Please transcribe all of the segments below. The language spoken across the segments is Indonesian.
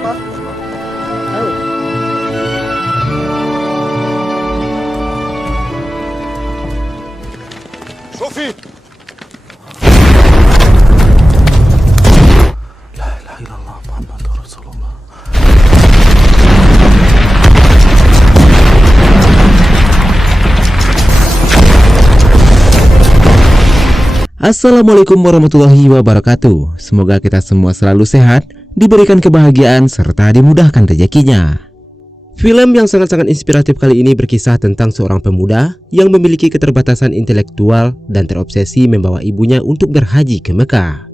apa? Oh, Sofi! La ilaha illallah Muhammadur Rasulullah. Assalamualaikum warahmatullahi wabarakatuh. Semoga kita semua selalu sehat, diberikan kebahagiaan, serta dimudahkan rezekinya. Film yang sangat-sangat inspiratif kali ini berkisah tentang seorang pemuda yang memiliki keterbatasan intelektual dan terobsesi membawa ibunya untuk berhaji ke Mekah.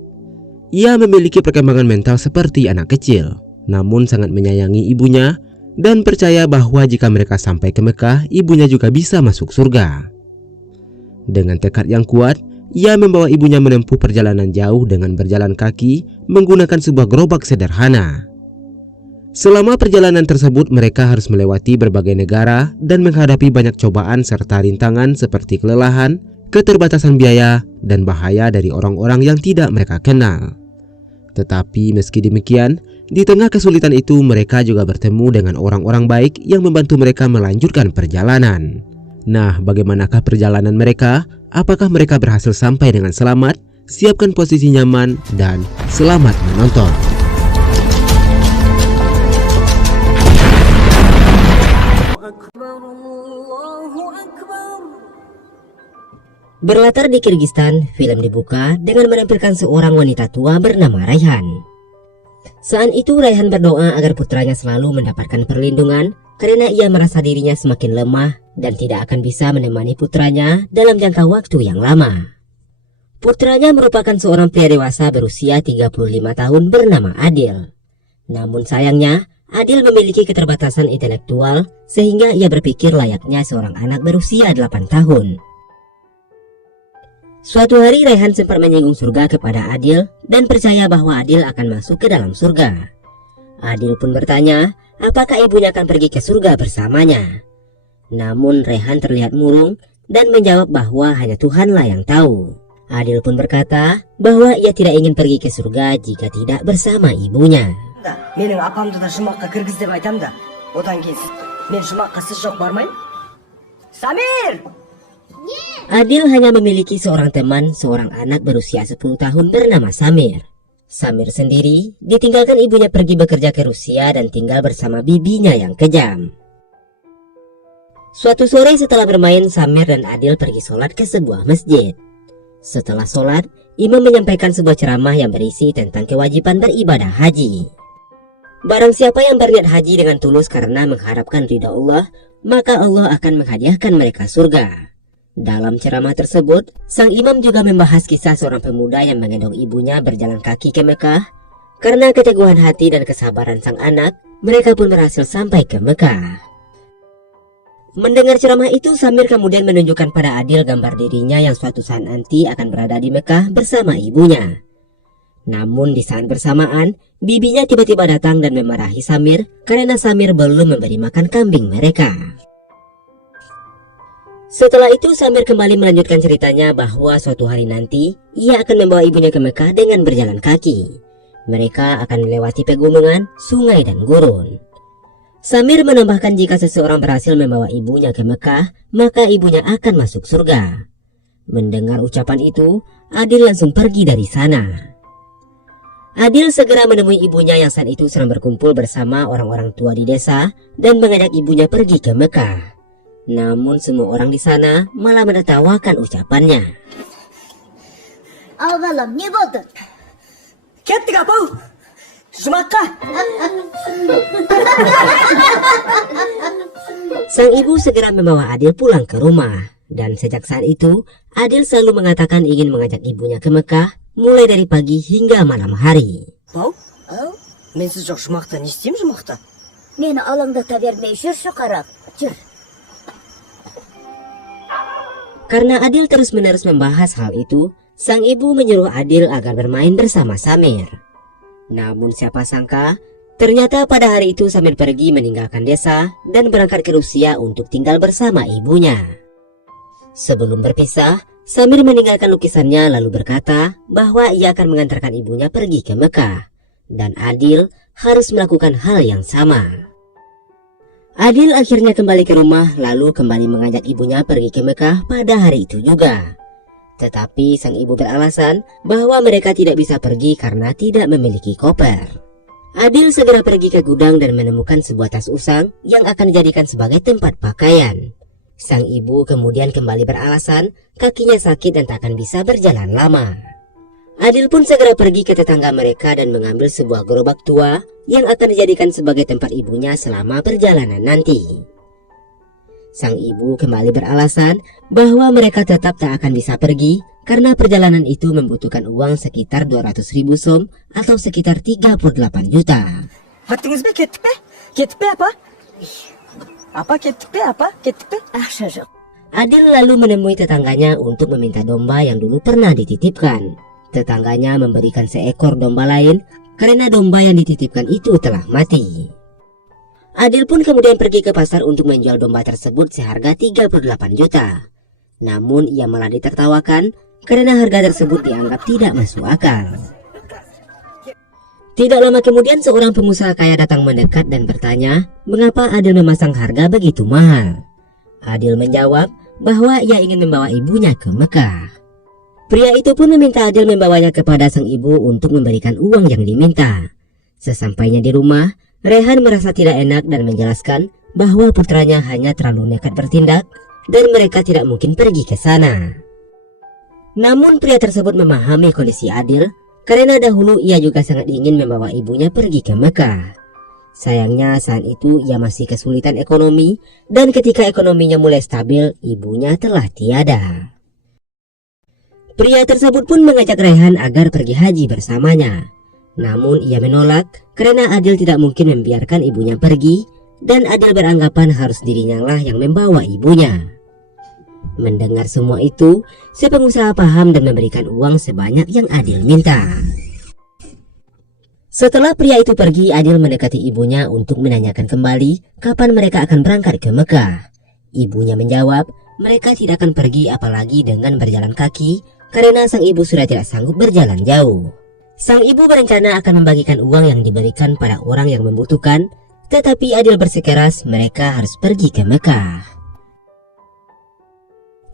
Ia memiliki perkembangan mental seperti anak kecil, namun sangat menyayangi ibunya dan percaya bahwa jika mereka sampai ke Mekah, ibunya juga bisa masuk surga. Dengan tekad yang kuat, ia membawa ibunya menempuh perjalanan jauh dengan berjalan kaki menggunakan sebuah gerobak sederhana. Selama perjalanan tersebut, mereka harus melewati berbagai negara dan menghadapi banyak cobaan serta rintangan seperti kelelahan, keterbatasan biaya, dan bahaya dari orang-orang yang tidak mereka kenal. Tetapi meski demikian, di tengah kesulitan itu mereka juga bertemu dengan orang-orang baik yang membantu mereka melanjutkan perjalanan. Nah, bagaimanakah perjalanan mereka? Apakah mereka berhasil sampai dengan selamat? Siapkan posisi nyaman dan selamat menonton. berlatar di Kirgistan, film dibuka dengan menampilkan seorang wanita tua bernama Raihan. Saat itu Raihan berdoa agar putranya selalu mendapatkan perlindungan karena ia merasa dirinya semakin lemah dan tidak akan bisa menemani putranya dalam jangka waktu yang lama. Putranya merupakan seorang pria dewasa berusia 35 tahun bernama Adil. Namun sayangnya, Adil memiliki keterbatasan intelektual sehingga ia berpikir layaknya seorang anak berusia 8 tahun. Suatu hari Raihan sempat menyinggung surga kepada Adil dan percaya bahwa Adil akan masuk ke dalam surga. Adil pun bertanya, apakah ibunya akan pergi ke surga bersamanya. Namun Raihan terlihat murung dan menjawab bahwa hanya Tuhanlah yang tahu. Adil pun berkata bahwa ia tidak ingin pergi ke surga jika tidak bersama ibunya. Менің апамды да жұмаққа кіргіз деп айтам да. Одан кейін мен жұмаққа сіз жоқ бармайым. Самир! Adil hanya memiliki seorang teman, seorang anak berusia 10 tahun bernama Samir. Samir sendiri ditinggalkan ibunya pergi bekerja ke Rusia dan tinggal bersama bibinya yang kejam. Suatu sore setelah bermain, Samir dan Adil pergi sholat ke sebuah masjid. Setelah sholat, imam menyampaikan sebuah ceramah yang berisi tentang kewajiban beribadah haji. Barang siapa yang berniat haji dengan tulus karena mengharapkan ridha Allah, maka Allah akan menghadiahkan mereka surga. Dalam ceramah tersebut, sang imam juga membahas kisah seorang pemuda yang menggendong ibunya berjalan kaki ke Mekah. Karena keteguhan hati dan kesabaran sang anak, mereka pun berhasil sampai ke Mekah. Mendengar ceramah itu, Samir kemudian menunjukkan pada Adil gambar dirinya yang suatu saat nanti akan berada di Mekah bersama ibunya. Namun di saat bersamaan, bibinya tiba-tiba datang dan memarahi Samir karena Samir belum memberi makan kambing mereka. Setelah itu Samir kembali melanjutkan ceritanya bahwa suatu hari nanti ia akan membawa ibunya ke Mekah dengan berjalan kaki. Mereka akan melewati pegunungan, sungai dan gurun. Samir menambahkan jika seseorang berhasil membawa ibunya ke Mekah, maka ibunya akan masuk surga. Mendengar ucapan itu, Adil langsung pergi dari sana. Adil segera menemui ibunya yang saat itu sedang berkumpul bersama orang-orang tua di desa dan mengajak ibunya pergi ke Mekah. Namun semua orang di sana malah menertawakan ucapannya. Ağalam ne oldu? Kettik апау! Жұмаққа! Sang ibu segera membawa Adil pulang ke rumah. Dan sejak saat itu, Adil selalu mengatakan ingin mengajak ibunya ke Mekah mulai dari pagi hingga malam hari. Апау? Мен сіз жоқ жұмақта не істеймін жұмақта? Meni alаңдата бермей жүрші қарап. Жүр. Karena Adil terus-menerus membahas hal itu, sang ibu menyuruh Adil agar bermain bersama Samir. Namun siapa sangka, ternyata pada hari itu Samir pergi meninggalkan desa dan berangkat ke Rusia untuk tinggal bersama ibunya. Sebelum berpisah, Samir meninggalkan lukisannya lalu berkata bahwa ia akan mengantarkan ibunya pergi ke Mekah. Dan Adil harus melakukan hal yang sama. Adil akhirnya kembali ke rumah lalu kembali mengajak ibunya pergi ke Mekah pada hari itu juga. Tetapi sang ibu beralasan bahwa mereka tidak bisa pergi karena tidak memiliki koper. Adil segera pergi ke gudang dan menemukan sebuah tas usang yang akan dijadikan sebagai tempat pakaian. Sang ibu kemudian kembali beralasan kakinya sakit dan tak akan bisa berjalan lama. Adil pun segera pergi ke tetangga mereka dan mengambil sebuah gerobak tua yang akan dijadikan sebagai tempat ibunya selama perjalanan nanti. Sang ibu kembali beralasan bahwa mereka tetap tak akan bisa pergi karena perjalanan itu membutuhkan uang sekitar 200.000 som atau sekitar 38 juta. Hattınız be kettik be? Kettik be apa? Apa kettik be apa? Kettik be? Ah çocuk. Adil lalu menemui tetangganya untuk meminta domba yang dulu pernah dititipkan. Tetangganya memberikan seekor domba lain karena domba yang dititipkan itu telah mati. Adil pun kemudian pergi ke pasar untuk menjual domba tersebut seharga 38 juta. Namun ia malah ditertawakan karena harga tersebut dianggap tidak masuk akal. Tidak lama kemudian seorang pengusaha kaya datang mendekat dan bertanya mengapa Adil memasang harga begitu mahal. Adil menjawab bahwa ia ingin membawa ibunya ke Mekah. Pria itu pun meminta Adil membawanya kepada sang ibu untuk memberikan uang yang diminta. Sesampainya di rumah, Rehan merasa tidak enak dan menjelaskan bahwa putranya hanya terlalu nekat bertindak dan mereka tidak mungkin pergi ke sana. Namun pria tersebut memahami kondisi Adil karena dahulu ia juga sangat ingin membawa ibunya pergi ke Mekah. Sayangnya saat itu ia masih kesulitan ekonomi dan ketika ekonominya mulai stabil, ibunya telah tiada. Pria tersebut pun mengajak Rehan agar pergi haji bersamanya. Namun ia menolak karena Adil tidak mungkin membiarkan ibunya pergi dan Adil beranggapan harus dirinya lah yang membawa ibunya. Mendengar semua itu, si pengusaha paham dan memberikan uang sebanyak yang Adil minta. Setelah pria itu pergi, Adil mendekati ibunya untuk menanyakan kembali kapan mereka akan berangkat ke Mekah. Ibunya menjawab, mereka tidak akan pergi apalagi dengan berjalan kaki karena sang ibu sudah tidak sanggup berjalan jauh. Sang ibu berencana akan membagikan uang yang diberikan pada orang yang membutuhkan, tetapi Adil bersikeras mereka harus pergi ke Mekah.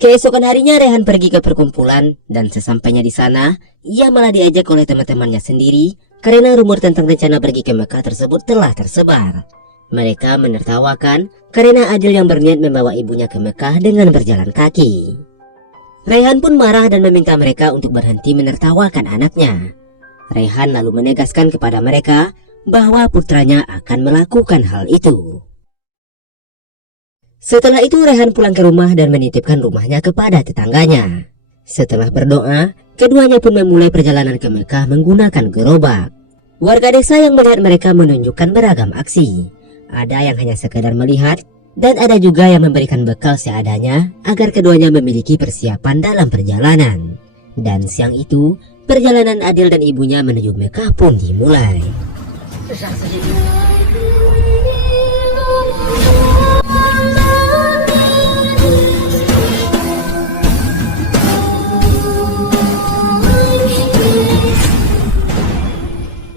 Keesokan harinya Rehan pergi ke perkumpulan dan sesampainya di sana, ia malah diajak oleh teman-temannya sendiri karena rumor tentang rencana pergi ke Mekah tersebut telah tersebar. Mereka menertawakan karena Adil yang berniat membawa ibunya ke Mekah dengan berjalan kaki. Rehan pun marah dan meminta mereka untuk berhenti menertawakan anaknya. Rehan lalu menegaskan kepada mereka bahwa putranya akan melakukan hal itu. Setelah itu Rehan pulang ke rumah dan menitipkan rumahnya kepada tetangganya. Setelah berdoa, keduanya pun memulai perjalanan ke Mekah menggunakan gerobak. Warga desa yang melihat mereka menunjukkan beragam aksi. Ada yang hanya sekedar melihat, dan ada juga yang memberikan bekal seadanya agar keduanya memiliki persiapan dalam perjalanan. Dan siang itu, perjalanan Adil dan ibunya menuju Mekah pun dimulai.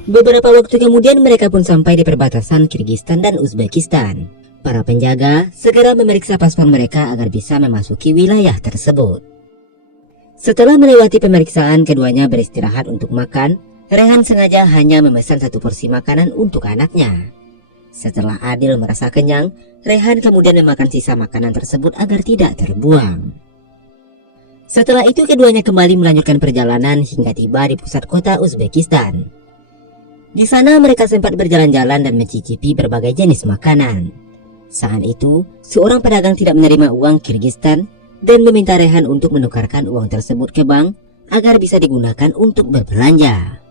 Beberapa waktu kemudian mereka pun sampai di perbatasan Kirgistan dan Uzbekistan. Para penjaga segera memeriksa paspor mereka agar bisa memasuki wilayah tersebut. Setelah melewati pemeriksaan, keduanya beristirahat untuk makan. Rehan sengaja hanya memesan satu porsi makanan untuk anaknya. Setelah Adil merasa kenyang, Rehan kemudian memakan sisa makanan tersebut agar tidak terbuang. Setelah itu keduanya kembali melanjutkan perjalanan hingga tiba di pusat kota Uzbekistan. Di sana mereka sempat berjalan-jalan dan mencicipi berbagai jenis makanan. Saat itu, seorang pedagang tidak menerima uang Kirgistan dan meminta Rehan untuk menukarkan uang tersebut ke bank agar bisa digunakan untuk berbelanja.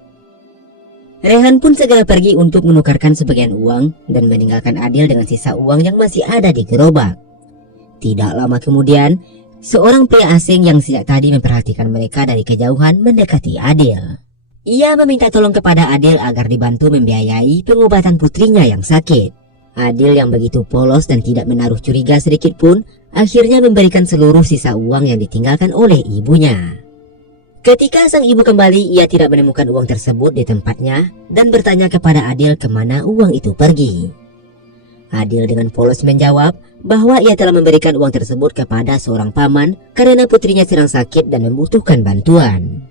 Rehan pun segera pergi untuk menukarkan sebagian uang dan meninggalkan Adil dengan sisa uang yang masih ada di gerobak. Tidak lama kemudian, seorang pria asing yang sejak tadi memperhatikan mereka dari kejauhan mendekati Adil. Ia meminta tolong kepada Adil agar dibantu membiayai pengobatan putrinya yang sakit. Adil yang begitu polos dan tidak menaruh curiga sedikit pun akhirnya memberikan seluruh sisa uang yang ditinggalkan oleh ibunya. Ketika sang ibu kembali, ia tidak menemukan uang tersebut di tempatnya dan bertanya kepada Adil kemana uang itu pergi. Adil dengan polos menjawab bahwa ia telah memberikan uang tersebut kepada seorang paman karena putrinya sedang sakit dan membutuhkan bantuan.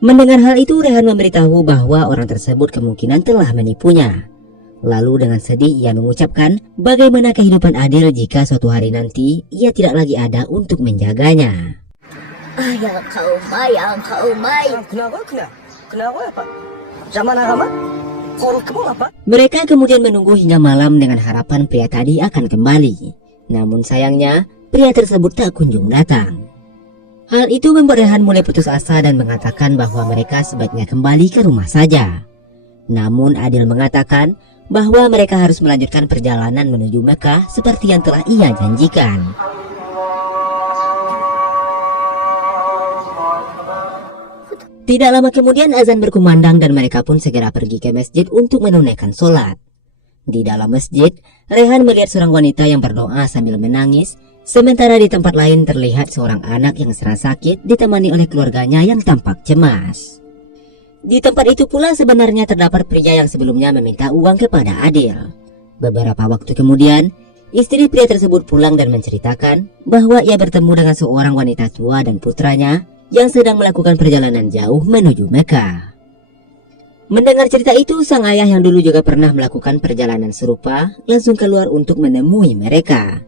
Mendengar hal itu, Rehan memberitahu bahwa orang tersebut kemungkinan telah menipunya. Lalu dengan sedih ia mengucapkan bagaimana kehidupan Adil jika suatu hari nanti ia tidak lagi ada untuk menjaganya. Ayang kau mai. Kenapa apa? Zaman agama? Koruk kebun apa? Mereka kemudian menunggu hingga malam dengan harapan pria tadi akan kembali. Namun sayangnya, pria tersebut tak kunjung datang. Hal itu membuat Rehan mulai putus asa dan mengatakan bahwa mereka sebaiknya kembali ke rumah saja. Namun Adil mengatakan bahwa mereka harus melanjutkan perjalanan menuju Mekah seperti yang telah ia janjikan. Tidak lama kemudian azan berkumandang dan mereka pun segera pergi ke masjid untuk menunaikan sholat. Di dalam masjid, Rehan melihat seorang wanita yang berdoa sambil menangis, sementara di tempat lain terlihat seorang anak yang sedang sakit ditemani oleh keluarganya yang tampak cemas. Di tempat itu pula sebenarnya terdapat pria yang sebelumnya meminta uang kepada Adil. Beberapa waktu kemudian, istri pria tersebut pulang dan menceritakan bahwa ia bertemu dengan seorang wanita tua dan putranya yang sedang melakukan perjalanan jauh menuju Mekah. Mendengar cerita itu, sang ayah yang dulu juga pernah melakukan perjalanan serupa langsung keluar untuk menemui mereka,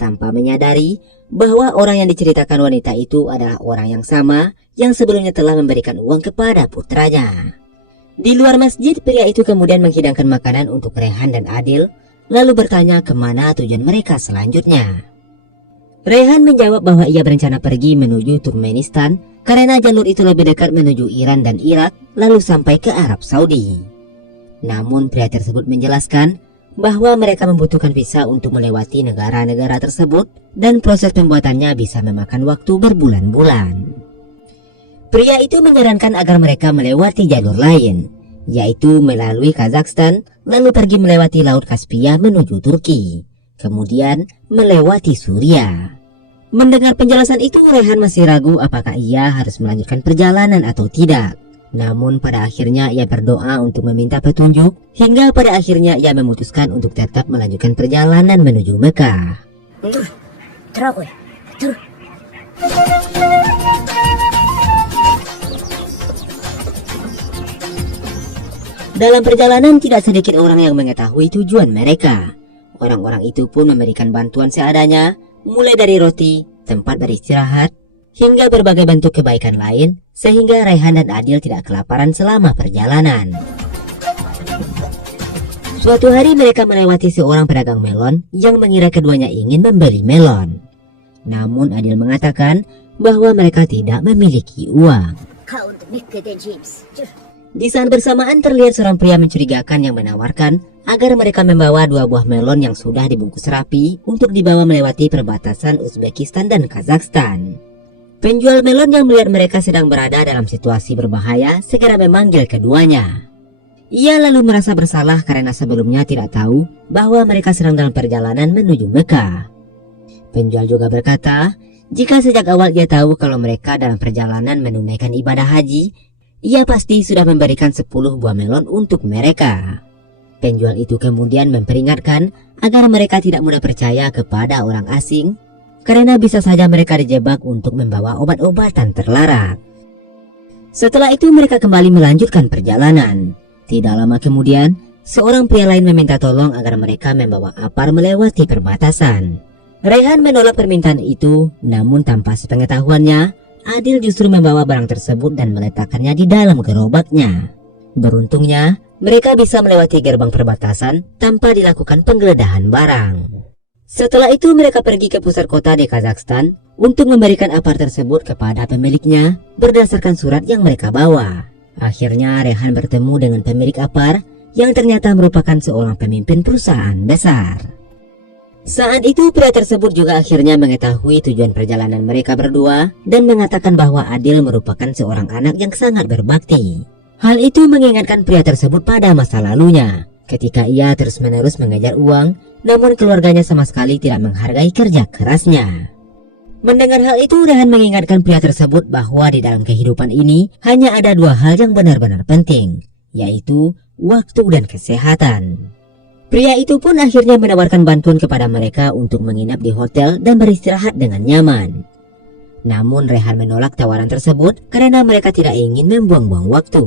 tanpa menyadari bahwa orang yang diceritakan wanita itu adalah orang yang sama yang sebelumnya telah memberikan uang kepada putranya. Di luar masjid, pria itu kemudian menghidangkan makanan untuk Rehan dan Adil, lalu bertanya kemana tujuan mereka selanjutnya. Rehan menjawab bahwa ia berencana pergi menuju Turkmenistan karena jalur itu lebih dekat menuju Iran dan Irak, lalu sampai ke Arab Saudi. Namun pria tersebut menjelaskan bahwa mereka membutuhkan visa untuk melewati negara-negara tersebut dan proses pembuatannya bisa memakan waktu berbulan-bulan. Pria itu menyarankan agar mereka melewati jalur lain, yaitu melalui Kazakhstan, lalu pergi melewati Laut Kaspia menuju Turki, kemudian melewati Suriah. Mendengar penjelasan itu, Rehan masih ragu apakah ia harus melanjutkan perjalanan atau tidak. Namun pada akhirnya ia berdoa untuk meminta petunjuk, hingga pada akhirnya ia memutuskan untuk tetap melanjutkan perjalanan menuju Mekah. Dalam perjalanan tidak sedikit orang yang mengetahui tujuan mereka. Orang-orang itu pun memberikan bantuan seadanya, mulai dari roti, tempat beristirahat, hingga berbagai bentuk kebaikan lain, sehingga Rehan dan Adil tidak kelaparan selama perjalanan. Suatu hari mereka melewati seorang pedagang melon yang mengira keduanya ingin membeli melon. Namun Adil mengatakan bahwa mereka tidak memiliki uang. Di saat bersamaan terlihat seorang pria mencurigakan yang menawarkan agar mereka membawa 2 buah melon yang sudah dibungkus rapi untuk dibawa melewati perbatasan Uzbekistan dan Kazakhstan. Penjual melon yang melihat mereka sedang berada dalam situasi berbahaya segera memanggil keduanya. Ia lalu merasa bersalah karena sebelumnya tidak tahu bahwa mereka sedang dalam perjalanan menuju Mekah. Penjual juga berkata, jika sejak awal ia tahu kalau mereka dalam perjalanan menunaikan ibadah haji, ia pasti sudah memberikan 10 buah melon untuk mereka. Penjual itu kemudian memperingatkan agar mereka tidak mudah percaya kepada orang asing, karena bisa saja mereka dijebak untuk membawa obat-obatan terlarang. Setelah itu mereka kembali melanjutkan perjalanan. Tidak lama kemudian, seorang pria lain meminta tolong agar mereka membawa apar melewati perbatasan. Rehan menolak permintaan itu, namun tanpa sepengetahuannya, Adil justru membawa barang tersebut dan meletakkannya di dalam gerobaknya. Beruntungnya, mereka bisa melewati gerbang perbatasan tanpa dilakukan penggeledahan barang. Setelah itu mereka pergi ke pusat kota di Kazakhstan untuk memberikan apar tersebut kepada pemiliknya berdasarkan surat yang mereka bawa. Akhirnya Rehan bertemu dengan pemilik apar yang ternyata merupakan seorang pemimpin perusahaan besar. Saat itu pria tersebut juga akhirnya mengetahui tujuan perjalanan mereka berdua dan mengatakan bahwa Adil merupakan seorang anak yang sangat berbakti. Hal itu mengingatkan pria tersebut pada masa lalunya, ketika ia terus-menerus mengejar uang, namun keluarganya sama sekali tidak menghargai kerja kerasnya. Mendengar hal itu, Rehan mengingatkan pria tersebut bahwa di dalam kehidupan ini hanya ada dua hal yang benar-benar penting, yaitu waktu dan kesehatan. Pria itu pun akhirnya menawarkan bantuan kepada mereka untuk menginap di hotel dan beristirahat dengan nyaman. Namun Rehan menolak tawaran tersebut karena mereka tidak ingin membuang-buang waktu.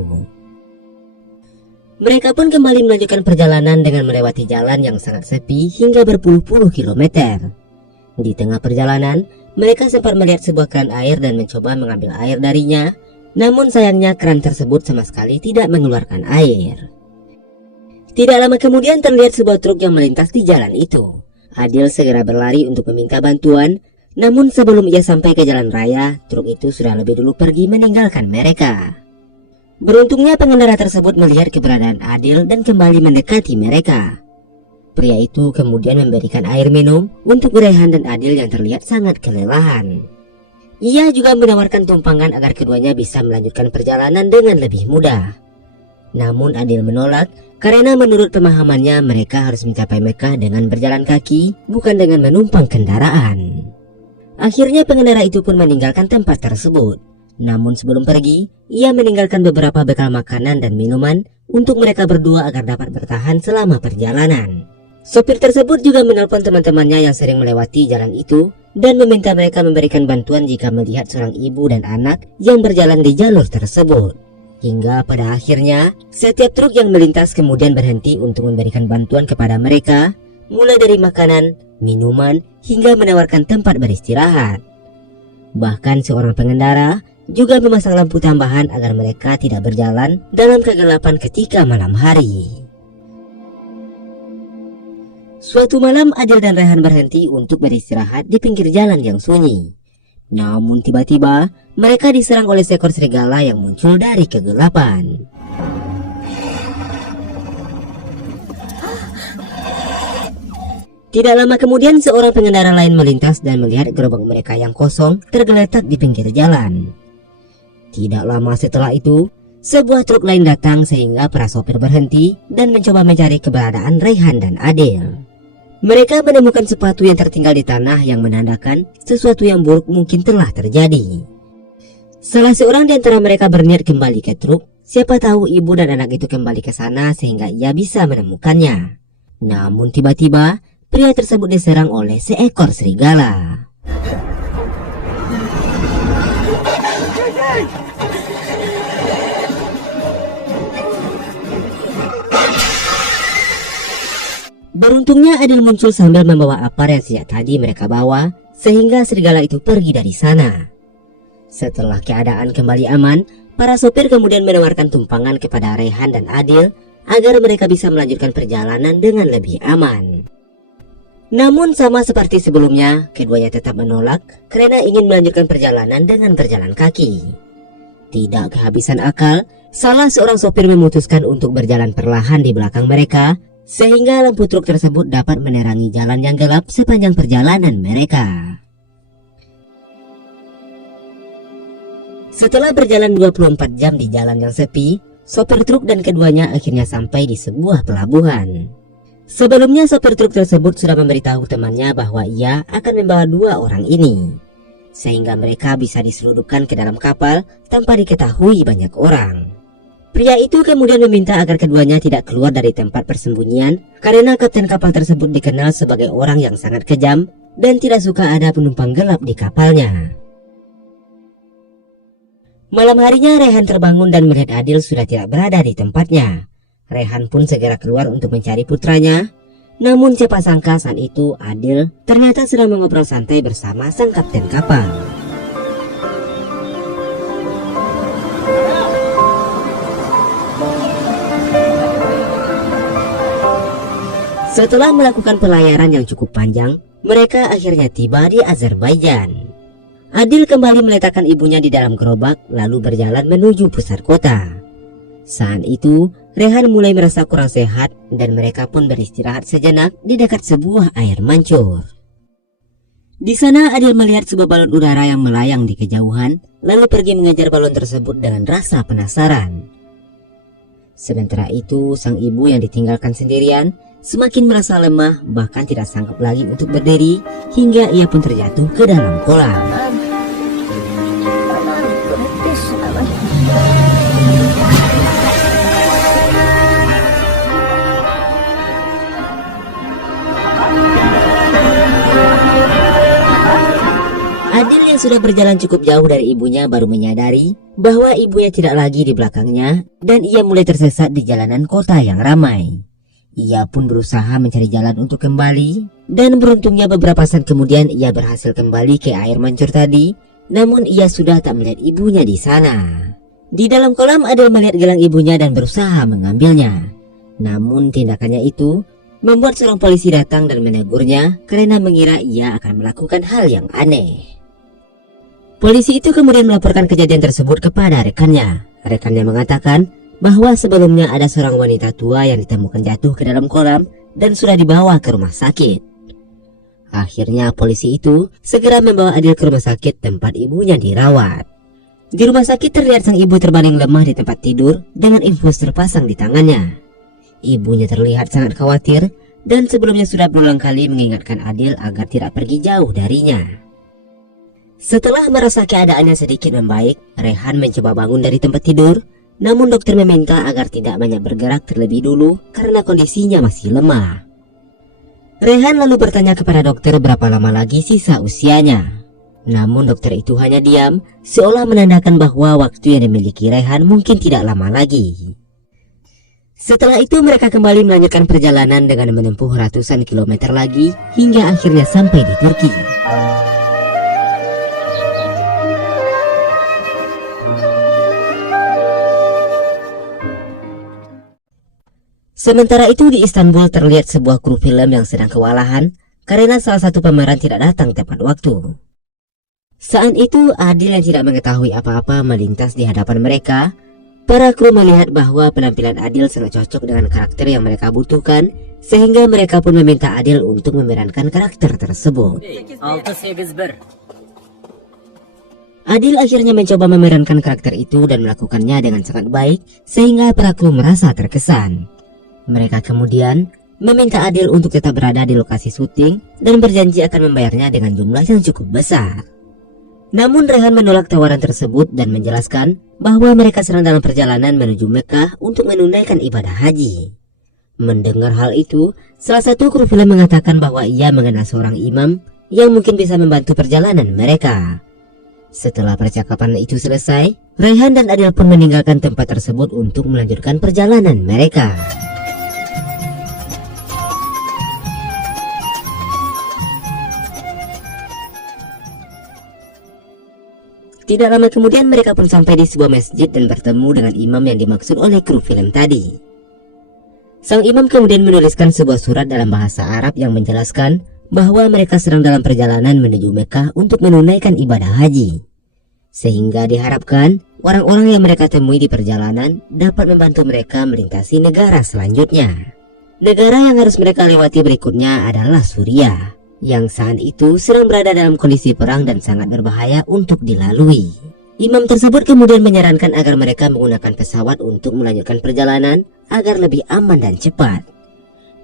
Mereka pun kembali melanjutkan perjalanan dengan melewati jalan yang sangat sepi hingga berpuluh-puluh kilometer. Di tengah perjalanan, mereka sempat melihat sebuah keran air dan mencoba mengambil air darinya. Namun sayangnya keran tersebut sama sekali tidak mengeluarkan air. Tidak lama kemudian terlihat sebuah truk yang melintas di jalan itu. Adil segera berlari untuk meminta bantuan. Namun sebelum ia sampai ke jalan raya, truk itu sudah lebih dulu pergi meninggalkan mereka. Beruntungnya pengendara tersebut melihat keberadaan Adil dan kembali mendekati mereka. Pria itu kemudian memberikan air minum untuk Rehan dan Adil yang terlihat sangat kelelahan. Ia juga menawarkan tumpangan agar keduanya bisa melanjutkan perjalanan dengan lebih mudah. Namun Adil menolak karena menurut pemahamannya mereka harus mencapai Mekah dengan berjalan kaki, bukan dengan menumpang kendaraan. Akhirnya pengendara itu pun meninggalkan tempat tersebut. Namun sebelum pergi, ia meninggalkan beberapa bekal makanan dan minuman untuk mereka berdua agar dapat bertahan selama perjalanan. Sopir tersebut juga menelpon teman-temannya yang sering melewati jalan itu dan meminta mereka memberikan bantuan jika melihat seorang ibu dan anak yang berjalan di jalur tersebut. Hingga pada akhirnya, setiap truk yang melintas kemudian berhenti untuk memberikan bantuan kepada mereka, mulai dari makanan, minuman, hingga menawarkan tempat beristirahat. Bahkan seorang pengendara juga memasang lampu tambahan agar mereka tidak berjalan dalam kegelapan ketika malam hari. Suatu malam Adil dan Rehan berhenti untuk beristirahat di pinggir jalan yang sunyi. Namun tiba-tiba mereka diserang oleh seekor serigala yang muncul dari kegelapan. Tidak lama kemudian seorang pengendara lain melintas dan melihat gerobak mereka yang kosong tergeletak di pinggir jalan. Tidak lama setelah itu, sebuah truk lain datang sehingga para sopir berhenti dan mencoba mencari keberadaan Rehan dan Adil. Mereka menemukan sepatu yang tertinggal di tanah yang menandakan sesuatu yang buruk mungkin telah terjadi. Salah seorang di antara mereka berniat kembali ke truk, siapa tahu ibu dan anak itu kembali ke sana sehingga ia bisa menemukannya. Namun tiba-tiba, pria tersebut diserang oleh seekor serigala. Beruntungnya Adil muncul sambil membawa apar yang sejak tadi mereka bawa, sehingga serigala itu pergi dari sana. Setelah keadaan kembali aman, para sopir kemudian menawarkan tumpangan kepada Rehan dan Adil agar mereka bisa melanjutkan perjalanan dengan lebih aman. Namun sama seperti sebelumnya, keduanya tetap menolak karena ingin melanjutkan perjalanan dengan berjalan kaki. Tidak kehabisan akal, salah seorang sopir memutuskan untuk berjalan perlahan di belakang mereka, sehingga lampu truk tersebut dapat menerangi jalan yang gelap sepanjang perjalanan mereka. Setelah berjalan 24 jam di jalan yang sepi, sopir truk dan keduanya akhirnya sampai di sebuah pelabuhan. Sebelumnya sopir truk tersebut sudah memberitahu temannya bahwa ia akan membawa dua orang ini, sehingga mereka bisa diselundupkan ke dalam kapal tanpa diketahui banyak orang. Pria itu kemudian meminta agar keduanya tidak keluar dari tempat persembunyian karena kapten kapal tersebut dikenal sebagai orang yang sangat kejam dan tidak suka ada penumpang gelap di kapalnya. Malam harinya Rehan terbangun dan melihat Adil sudah tidak berada di tempatnya. Rehan pun segera keluar untuk mencari putranya. Namun siapa sangka saat itu Adil ternyata sedang mengobrol santai bersama sang kapten kapal. Setelah melakukan pelayaran yang cukup panjang, mereka akhirnya tiba di Azerbaijan. Adil kembali meletakkan ibunya di dalam gerobak lalu berjalan menuju pusat kota. Saat itu, Rehan mulai merasa kurang sehat dan mereka pun beristirahat sejenak di dekat sebuah air mancur. Di sana Adil melihat sebuah balon udara yang melayang di kejauhan, lalu pergi mengejar balon tersebut dengan rasa penasaran. Sementara itu, sang ibu yang ditinggalkan sendirian semakin merasa lemah, bahkan tidak sanggup lagi untuk berdiri, hingga ia pun terjatuh ke dalam kolam. Adil yang sudah berjalan cukup jauh dari ibunya baru menyadari bahwa ibunya tidak lagi di belakangnya, dan ia mulai tersesat di jalanan kota yang ramai. Ia pun berusaha mencari jalan untuk kembali, dan beruntungnya beberapa saat kemudian ia berhasil kembali ke air mancur tadi, namun ia sudah tak melihat ibunya di sana. Di dalam kolam Adil melihat gelang ibunya dan berusaha mengambilnya. Namun tindakannya itu membuat seorang polisi datang dan menegurnya karena mengira ia akan melakukan hal yang aneh. Polisi itu kemudian melaporkan kejadian tersebut kepada rekannya. Rekannya mengatakan bahwa sebelumnya ada seorang wanita tua yang ditemukan jatuh ke dalam kolam dan sudah dibawa ke rumah sakit. Akhirnya polisi itu segera membawa Adil ke rumah sakit tempat ibunya dirawat. Di rumah sakit terlihat sang ibu terbaring lemah di tempat tidur dengan infus terpasang di tangannya. Ibunya terlihat sangat khawatir dan sebelumnya sudah berulang kali mengingatkan Adil agar tidak pergi jauh darinya. Setelah merasa keadaannya sedikit membaik, Rehan mencoba bangun dari tempat tidur, namun dokter meminta agar tidak banyak bergerak terlebih dulu karena kondisinya masih lemah. Rehan lalu bertanya kepada dokter berapa lama lagi sisa usianya. Namun dokter itu hanya diam, seolah menandakan bahwa waktu yang dimiliki Rehan mungkin tidak lama lagi. Setelah itu mereka kembali melanjutkan perjalanan dengan menempuh ratusan kilometer lagi hingga akhirnya sampai di Turki. Sementara itu di Istanbul terlihat sebuah kru film yang sedang kewalahan karena salah satu pemeran tidak datang tepat waktu. Saat itu Adil yang tidak mengetahui apa-apa melintas di hadapan mereka. Para kru melihat bahwa penampilan Adil sangat cocok dengan karakter yang mereka butuhkan, sehingga mereka pun meminta Adil untuk memerankan karakter tersebut. Adil akhirnya mencoba memerankan karakter itu dan melakukannya dengan sangat baik, sehingga para kru merasa terkesan. Mereka kemudian meminta Adil untuk tetap berada di lokasi syuting dan berjanji akan membayarnya dengan jumlah yang cukup besar. Namun Rehan menolak tawaran tersebut dan menjelaskan bahwa mereka sedang dalam perjalanan menuju Mekah untuk menunaikan ibadah haji. Mendengar hal itu, salah satu kru film mengatakan bahwa ia mengenal seorang imam yang mungkin bisa membantu perjalanan mereka. Setelah percakapan itu selesai, Rehan dan Adil pun meninggalkan tempat tersebut untuk melanjutkan perjalanan mereka. Tidak lama kemudian mereka pun sampai di sebuah masjid dan bertemu dengan imam yang dimaksud oleh kru film tadi. Sang imam kemudian menuliskan sebuah surat dalam bahasa Arab yang menjelaskan bahwa mereka sedang dalam perjalanan menuju Mekah untuk menunaikan ibadah haji. Sehingga diharapkan orang-orang yang mereka temui di perjalanan dapat membantu mereka melintasi negara selanjutnya. Negara yang harus mereka lewati berikutnya adalah Suriah, yang saat itu sedang berada dalam kondisi perang dan sangat berbahaya untuk dilalui. Imam tersebut kemudian menyarankan agar mereka menggunakan pesawat untuk melanjutkan perjalanan agar lebih aman dan cepat.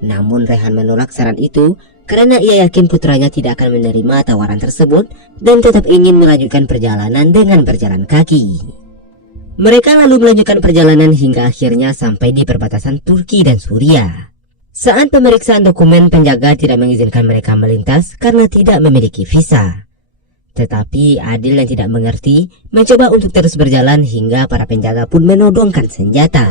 Namun Rehan menolak saran itu karena ia yakin putranya tidak akan menerima tawaran tersebut dan tetap ingin melanjutkan perjalanan dengan berjalan kaki. Mereka lalu melanjutkan perjalanan hingga akhirnya sampai di perbatasan Turki dan Suriah. Saat pemeriksaan dokumen, penjaga tidak mengizinkan mereka melintas karena tidak memiliki visa. Tetapi Adil yang tidak mengerti mencoba untuk terus berjalan hingga para penjaga pun menodongkan senjata.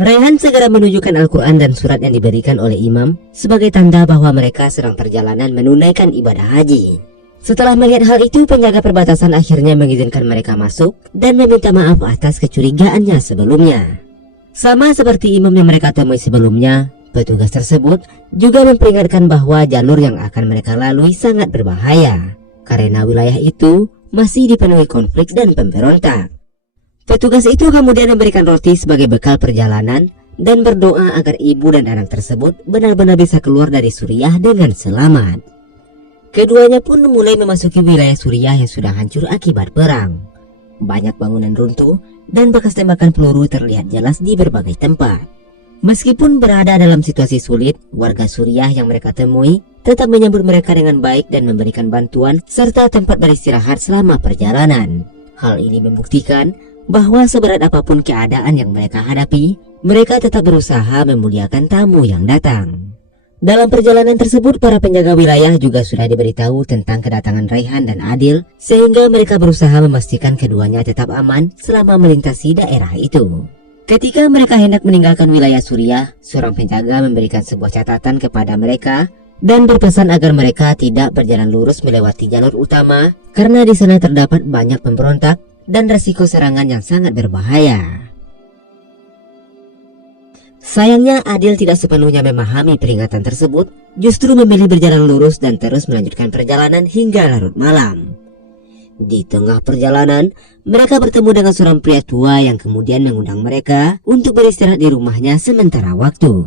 Rehan segera menunjukkan Al-Quran dan surat yang diberikan oleh imam sebagai tanda bahwa mereka sedang perjalanan menunaikan ibadah haji. Setelah melihat hal itu, penjaga perbatasan akhirnya mengizinkan mereka masuk dan meminta maaf atas kecurigaannya sebelumnya. Sama seperti imam yang mereka temui sebelumnya, petugas tersebut juga memperingatkan bahwa jalur yang akan mereka lalui sangat berbahaya karena wilayah itu masih dipenuhi konflik dan pemberontak. Petugas itu kemudian memberikan roti sebagai bekal perjalanan dan berdoa agar ibu dan anak tersebut benar-benar bisa keluar dari Suriah dengan selamat. Keduanya pun mulai memasuki wilayah Suriah yang sudah hancur akibat perang. Banyak bangunan runtuh dan bekas tembakan peluru terlihat jelas di berbagai tempat. Meskipun berada dalam situasi sulit, warga Suriah yang mereka temui tetap menyambut mereka dengan baik dan memberikan bantuan serta tempat beristirahat selama perjalanan. Hal ini membuktikan bahwa seberat apapun keadaan yang mereka hadapi, mereka tetap berusaha memuliakan tamu yang datang. Dalam perjalanan tersebut, para penjaga wilayah juga sudah diberitahu tentang kedatangan Raihan dan Adil, sehingga mereka berusaha memastikan keduanya tetap aman selama melintasi daerah itu. Ketika mereka hendak meninggalkan wilayah Suriah, seorang penjaga memberikan sebuah catatan kepada mereka dan berpesan agar mereka tidak berjalan lurus melewati jalur utama karena di sana terdapat banyak pemberontak dan resiko serangan yang sangat berbahaya. Sayangnya Adil tidak sepenuhnya memahami peringatan tersebut, justru memilih berjalan lurus dan terus melanjutkan perjalanan hingga larut malam. Di tengah perjalanan, mereka bertemu dengan seorang pria tua yang kemudian mengundang mereka untuk beristirahat di rumahnya sementara waktu.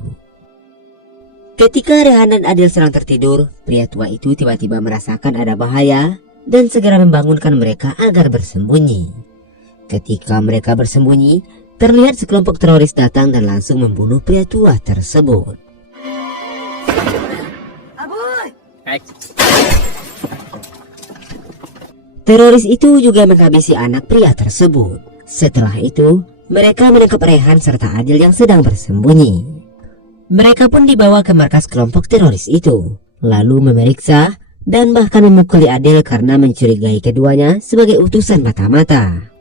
Ketika Rehan dan Adil sedang tertidur, pria tua itu tiba-tiba merasakan ada bahaya dan segera membangunkan mereka agar bersembunyi. Ketika mereka bersembunyi, terlihat sekelompok teroris datang dan langsung membunuh pria tua tersebut. Teroris itu juga menghabisi anak pria tersebut. Setelah itu, mereka menangkap Rehan serta Adil yang sedang bersembunyi. Mereka pun dibawa ke markas kelompok teroris itu, lalu memeriksa dan bahkan memukuli Adil karena mencurigai keduanya sebagai utusan mata-mata.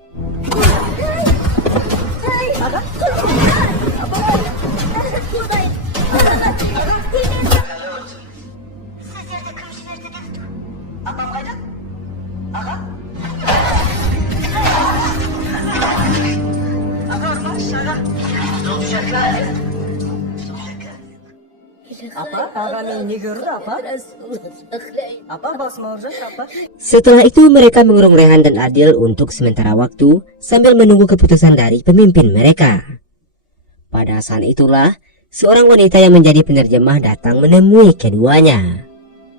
Setelah itu mereka mengurung Rehan dan Adil untuk sementara waktu sambil menunggu keputusan dari pemimpin mereka. Pada saat itulah seorang wanita yang menjadi penerjemah datang menemui keduanya.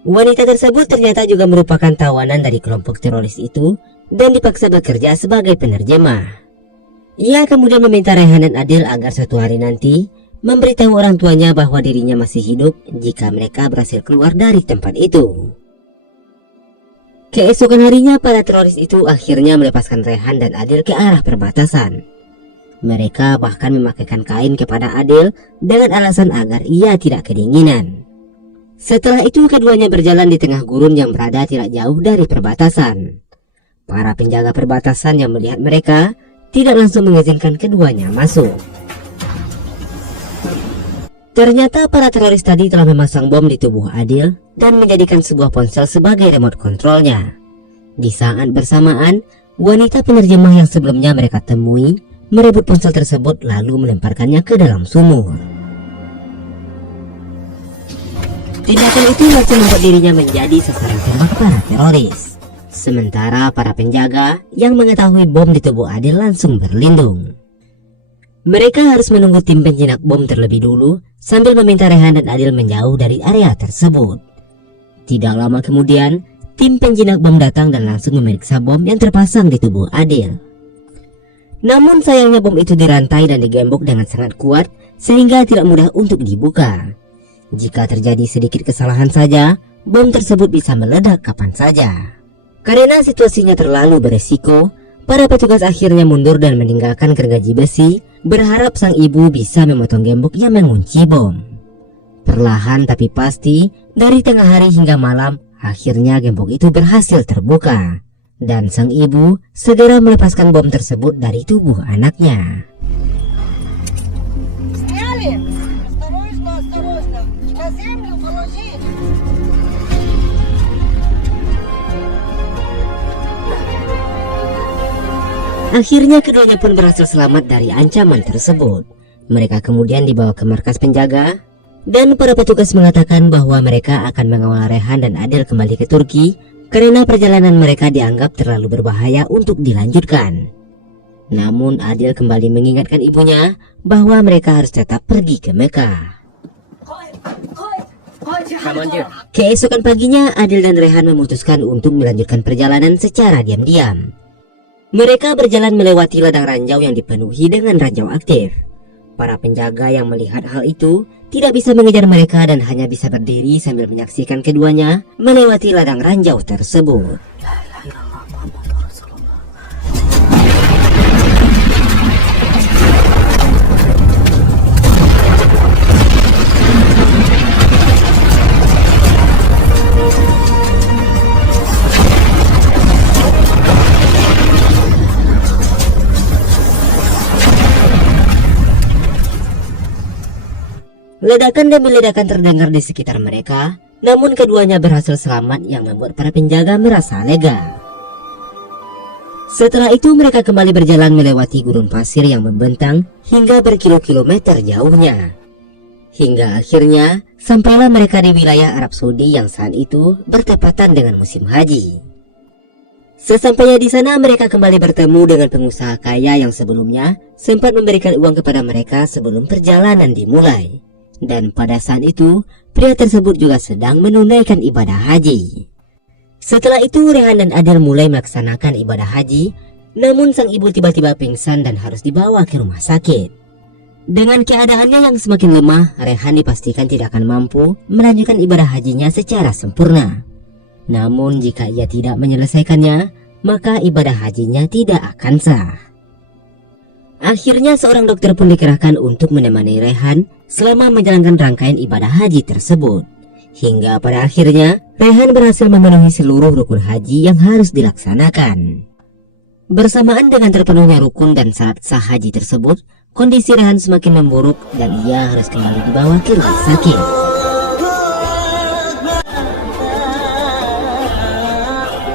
Wanita tersebut ternyata juga merupakan tawanan dari kelompok teroris itu dan dipaksa bekerja sebagai penerjemah. Ia kemudian meminta Rehan dan Adil agar suatu hari nanti memberitahu orang tuanya bahwa dirinya masih hidup jika mereka berhasil keluar dari tempat itu. Keesokan harinya, para teroris itu akhirnya melepaskan Rehan dan Adil ke arah perbatasan. Mereka bahkan memakaikan kain kepada Adil dengan alasan agar ia tidak kedinginan. Setelah itu keduanya berjalan di tengah gurun yang berada tidak jauh dari perbatasan. Para penjaga perbatasan yang melihat mereka tidak langsung mengizinkan keduanya masuk. Ternyata para teroris tadi telah memasang bom di tubuh Adil dan menjadikan sebuah ponsel sebagai remote kontrolnya. Di saat bersamaan, wanita penerjemah yang sebelumnya mereka temui merebut ponsel tersebut lalu melemparkannya ke dalam sumur. Tindakan itu langsung membuat dirinya menjadi sasaran tembak para teroris. Sementara para penjaga yang mengetahui bom di tubuh Adil langsung berlindung. Mereka harus menunggu tim penjinak bom terlebih dulu sambil meminta Rehan dan Adil menjauh dari area tersebut. Tidak lama kemudian, tim penjinak bom datang dan langsung memeriksa bom yang terpasang di tubuh Adil. Namun sayangnya bom itu dirantai dan digembok dengan sangat kuat sehingga tidak mudah untuk dibuka. Jika terjadi sedikit kesalahan saja, bom tersebut bisa meledak kapan saja. Karena situasinya terlalu beresiko, para petugas akhirnya mundur dan meninggalkan gergaji besi, berharap sang ibu bisa memotong gembok yang mengunci bom. Perlahan tapi pasti, dari tengah hari hingga malam, akhirnya gembok itu berhasil terbuka. Dan sang ibu segera melepaskan bom tersebut dari tubuh anaknya. Akhirnya keduanya pun berhasil selamat dari ancaman tersebut. Mereka kemudian dibawa ke markas penjaga, dan para petugas mengatakan bahwa mereka akan mengawal Rehan dan Adil kembali ke Turki karena perjalanan mereka dianggap terlalu berbahaya untuk dilanjutkan. Namun Adil kembali mengingatkan ibunya bahwa mereka harus tetap pergi ke Mekah. Keesokan paginya, Adil dan Rehan memutuskan untuk melanjutkan perjalanan secara diam-diam. Mereka berjalan melewati ladang ranjau yang dipenuhi dengan ranjau aktif. Para penjaga yang melihat hal itu tidak bisa mengejar mereka dan hanya bisa berdiri sambil menyaksikan keduanya melewati ladang ranjau tersebut. Ledakan demi ledakan terdengar di sekitar mereka, namun keduanya berhasil selamat yang membuat para penjaga merasa lega. Setelah itu mereka kembali berjalan melewati gurun pasir yang membentang hingga berkilo-kilometer jauhnya. Hingga akhirnya sampailah mereka di wilayah Arab Saudi yang saat itu bertepatan dengan musim haji. Sesampainya di sana mereka kembali bertemu dengan pengusaha kaya yang sebelumnya sempat memberikan uang kepada mereka sebelum perjalanan dimulai. Dan pada saat itu, pria tersebut juga sedang menunaikan ibadah haji. Setelah itu, Rehan dan Adil mulai melaksanakan ibadah haji, namun sang ibu tiba-tiba pingsan dan harus dibawa ke rumah sakit. Dengan keadaannya yang semakin lemah, Rehan dipastikan tidak akan mampu melanjutkan ibadah hajinya secara sempurna. Namun jika ia tidak menyelesaikannya, maka ibadah hajinya tidak akan sah. Akhirnya seorang dokter pun dikerahkan untuk menemani Rehan selama menjalankan rangkaian ibadah haji tersebut. Hingga pada akhirnya Rehan berhasil memenuhi seluruh rukun haji yang harus dilaksanakan. Bersamaan dengan terpenuhnya rukun dan syarat sah haji tersebut, kondisi Rehan semakin memburuk dan ia harus kembali dibawa ke rumah sakit.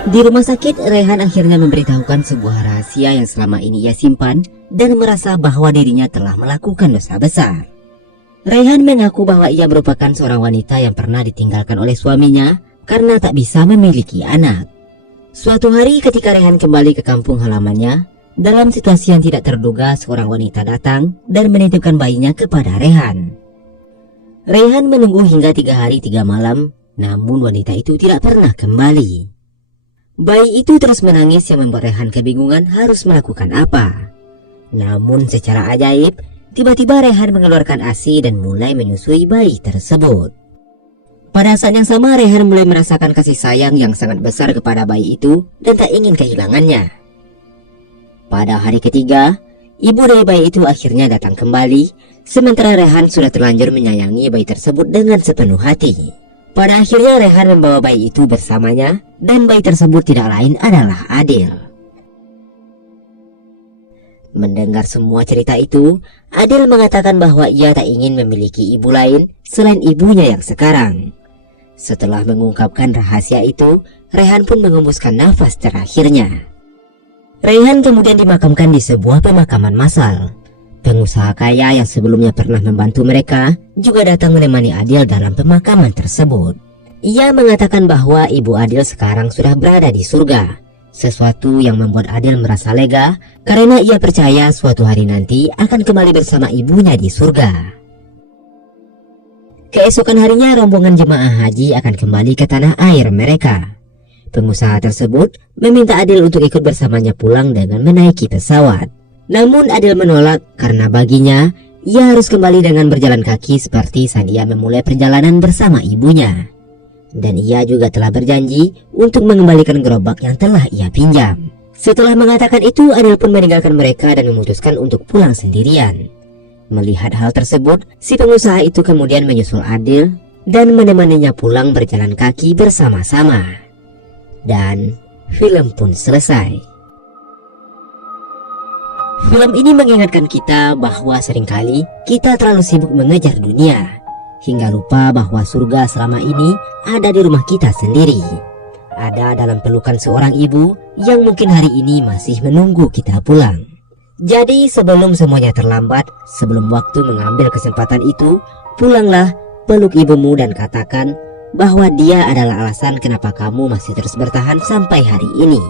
Di rumah sakit, Rehan akhirnya memberitahukan sebuah rahasia yang selama ini ia simpan dan merasa bahwa dirinya telah melakukan dosa besar. Rehan mengaku bahwa ia merupakan seorang wanita yang pernah ditinggalkan oleh suaminya karena tak bisa memiliki anak. Suatu hari ketika Rehan kembali ke kampung halamannya, dalam situasi yang tidak terduga seorang wanita datang dan menitipkan bayinya kepada Rehan. Rehan menunggu hingga 3 hari 3 malam, namun wanita itu tidak pernah kembali. Bayi itu terus menangis yang membuat Rehan kebingungan harus melakukan apa. Namun secara ajaib, tiba-tiba Rehan mengeluarkan ASI dan mulai menyusui bayi tersebut. Pada saat yang sama Rehan mulai merasakan kasih sayang yang sangat besar kepada bayi itu dan tak ingin kehilangannya. Pada hari ketiga, ibu dari bayi itu akhirnya datang kembali, sementara Rehan sudah terlanjur menyayangi bayi tersebut dengan sepenuh hati. Pada akhirnya Rehan membawa bayi itu bersamanya dan bayi tersebut tidak lain adalah Adil. Mendengar semua cerita itu, Adil mengatakan bahwa ia tak ingin memiliki ibu lain selain ibunya yang sekarang. Setelah mengungkapkan rahasia itu, Rehan pun mengembuskan nafas terakhirnya. Rehan kemudian dimakamkan di sebuah pemakaman massal. Pengusaha kaya yang sebelumnya pernah membantu mereka juga datang menemani Adil dalam pemakaman tersebut. Ia mengatakan bahwa ibu Adil sekarang sudah berada di surga, sesuatu yang membuat Adil merasa lega karena ia percaya suatu hari nanti akan kembali bersama ibunya di surga. Keesokan harinya rombongan jemaah haji akan kembali ke tanah air mereka. Pengusaha tersebut meminta Adil untuk ikut bersamanya pulang dengan menaiki pesawat. Namun Adil menolak karena baginya ia harus kembali dengan berjalan kaki seperti saat ia memulai perjalanan bersama ibunya. Dan ia juga telah berjanji untuk mengembalikan gerobak yang telah ia pinjam. Setelah mengatakan itu, Adil pun meninggalkan mereka dan memutuskan untuk pulang sendirian. Melihat hal tersebut, si pengusaha itu kemudian menyusul Adil dan menemaninya pulang berjalan kaki bersama-sama. Dan film pun selesai. Film ini mengingatkan kita bahwa seringkali kita terlalu sibuk mengejar dunia hingga lupa bahwa surga selama ini ada di rumah kita sendiri. Ada dalam pelukan seorang ibu yang mungkin hari ini masih menunggu kita pulang. Jadi sebelum semuanya terlambat, sebelum waktu mengambil kesempatan itu, pulanglah, peluk ibumu dan katakan bahwa dia adalah alasan kenapa kamu masih terus bertahan sampai hari ini.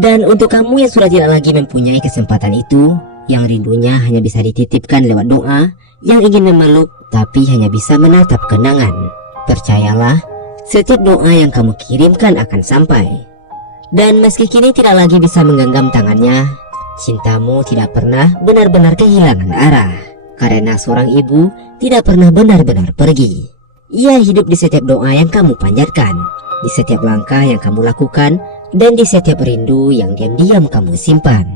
Dan untuk kamu yang sudah tidak lagi mempunyai kesempatan itu, yang rindunya hanya bisa dititipkan lewat doa, yang ingin memeluk, tapi hanya bisa menatap kenangan. Percayalah, setiap doa yang kamu kirimkan akan sampai. Dan meski kini tidak lagi bisa menggenggam tangannya, cintamu tidak pernah benar-benar kehilangan arah. Karena seorang ibu tidak pernah benar-benar pergi. Ia hidup di setiap doa yang kamu panjatkan, di setiap langkah yang kamu lakukan, dan di setiap rindu yang diam-diam kamu simpan.